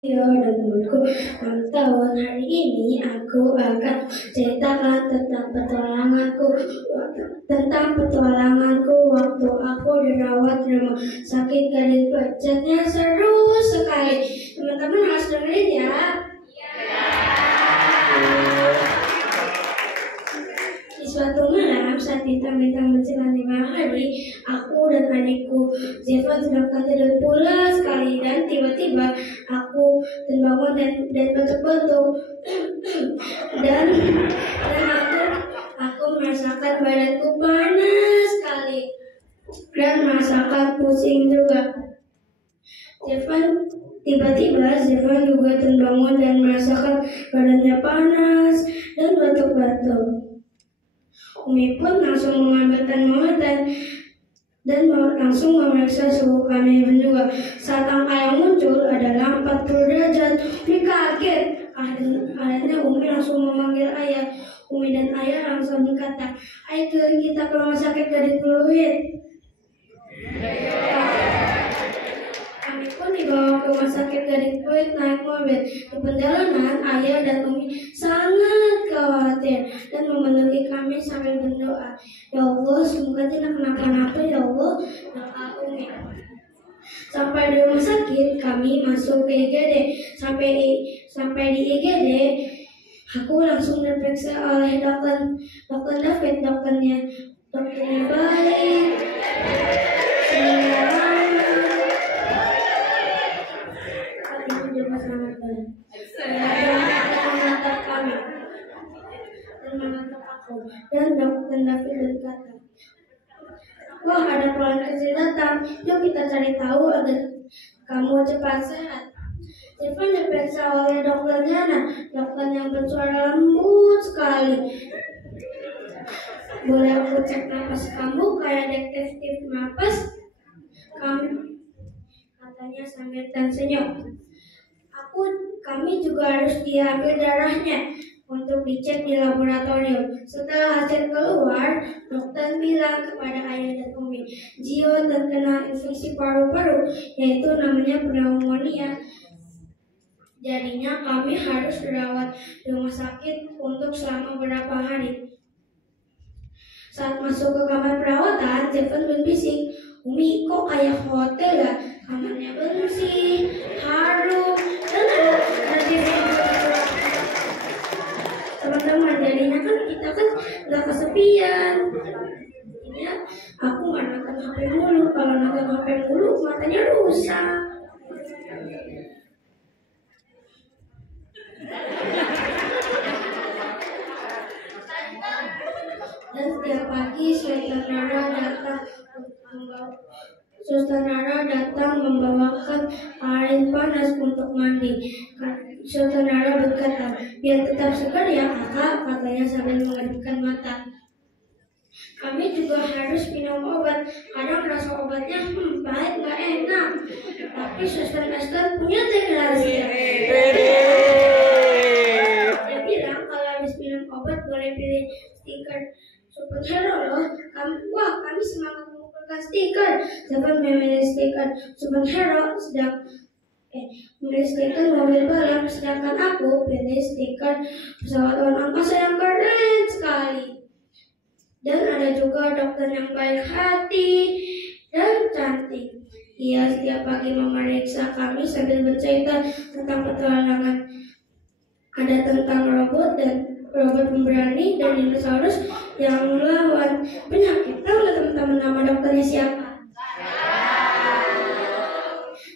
Yo dan temanku, tahun hari ini aku akan ceritakan tentang petualanganku waktu aku dirawat di rumah sakit gading pecatnya seru sekali. Teman-teman harus dengerin ya. Di suatu malam saat bintang-bintang mensilang di malam hari, aku dan adikku Zevan sedang tidur pulas sekali dan tiba-tiba aku terbangun dan batuk-batuk dan aku merasakan badanku panas sekali dan merasakan pusing juga. Tiba-tiba Zevan juga terbangun dan merasakan badannya panas dan batuk-batuk. Umi pun langsung mengambil termometer dan langsung memeriksa suhu kami juga. Saat angka yang muncul adalah 40 derajat. Umi kaget. Akhirnya Umi langsung memanggil ayah. Umi dan ayah langsung berkata, "Ayo kita ke rumah sakit Gading Pluit." Kami pun dibawa ke rumah sakit Gading Pluit naik mobil. Di perjalanan, ayah dan Umi sangat khawatir dan memeluk kami sambil berdoa, "Ya Allah, semoga tidak kenapa-napa ya Allah." Doa Umi. Sampai di rumah sakit, kami masuk ke IGD. Sampai di IGD, aku langsung diperiksa oleh dokter David. Dokternya baik. Dan dokter David berkata, "Wah, ada pelanggan kecil datang. Yuk kita cari tahu agar kamu cepat sehat." Zevan diperiksa oleh dokternya, dokter yang bersuara lembut sekali. "Boleh aku cek napas kamu kayak detektif napas?" Katanya sambil tersenyum. Kami juga harus diambil darahnya untuk dicek di laboratorium. Setelah hasil keluar, dokter bilang kepada ayah dan Umi, "Gio terkena infeksi paru-paru, yaitu namanya pneumonia. Jadinya kami harus dirawat di rumah sakit untuk selama beberapa hari." Saat masuk ke kamar perawatan, Zevan berbisik, "Umi, kok kayak hotel ya? Kamarnya bersih, harum, dan ada TV." Teman-teman, jadinya kita nggak kesepian. Ini ya, aku nggak nonton HP mulu. Kalau nonton HP mulu, matanya rusak. Dan setiap pagi Suster Nara datang membawakan air panas untuk mandi. Suster Nara berkata, "Biar tetap segar ya kakak," katanya sambil mengedipkan mata. Kami juga harus minum obat. Kadang rasa obatnya pahit nggak enak. Tapi Suster Esther punya trik rahasia. Dia bilang kalau habis minum obat boleh pilih stiker superhero loh. Kami semangat mengumpulkan stiker. Zevan memilih stiker superhero memilih stiker mobil balap, sedangkan aku pilih stiker pesawat luar angkasa yang keren sekali. Dan ada juga dokter yang baik hati dan cantik. Ia setiap pagi memeriksa kami sambil bercerita tentang petualangan. Ada tentang robot pemberani dan dinosaurus yang melawan penyakit. Tahu nggak teman-teman nama dokternya siapa?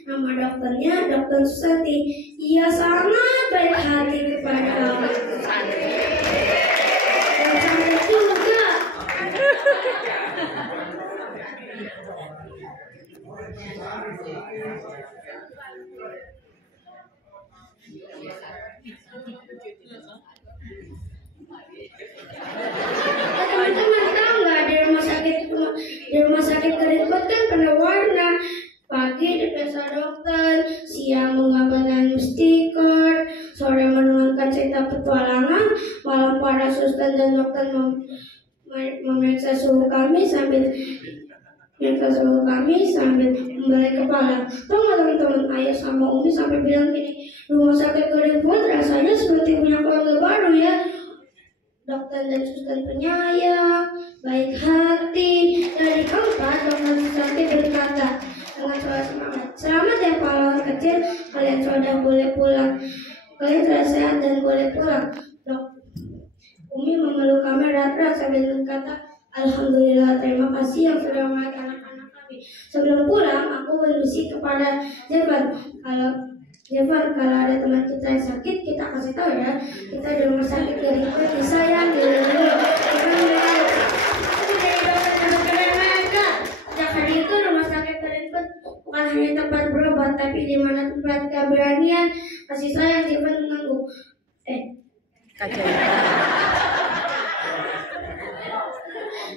Nama dokternya Dokter Susanti. Ia sangat baik hati kepada orang. Dan cantik juga. Teman-teman tahu nggak di rumah sakit Gading Pluit kan penuh warna. Pagi diperiksa dokter, siang menggambarkan stiker, sore menuangkan cerita petualangan, malam para suster dan dokter memeriksa suhu kami sambil Mereka suruh kami sambil membelai kepala. Tahu nggak teman-teman, ayah sama umi sampai bilang gini, rumah sakit Golden Point rasanya seperti punya keluarga baru ya. Dokter dan suster penyayang, baik hati. Dari keempat, dokter Susanti berkata dengan suara semangat, selamat ya pahlawan kecil, kalian sudah boleh pulang. Kalian sudah sehat dan boleh pulang. Umi memeluk kami erat-erat sambil berkata, alhamdulillah, terima kasih yang sudah merawat anak-anak kami. Sebelum pulang, aku berbisik kepada Jevan, kalau ada teman kita yang sakit, kita kasih tahu ya. Kita di rumah sakit Golden disayang, dilindungi. Kita menjadi dokter-dokter yang mereka. Sejak hari itu rumah sakit Golden bukan hanya tempat berobat, tapi di mana tempat keberanian, kasih sayang Jevan mengangguk.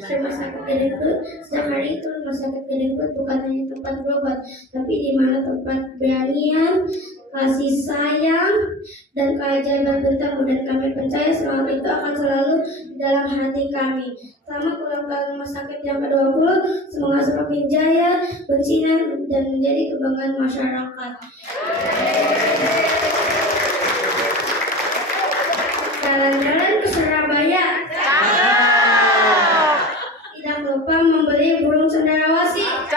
Rumah sakit Golden sejak hari itu rumah sakit Golden bukan hanya tempat berobat, tapi di mana tempat keberanian, kasih sayang, dan keajaiban bertemu. Dan kami percaya semangat itu akan selalu dalam hati kami. Selamat ulang tahun rumah sakit yang ke-20. Semoga semakin jaya, bersinar, dan menjadi kebanggaan masyarakat. Jalan-jalan ke Surabaya. Tidak lupa membeli burung cendrawasih.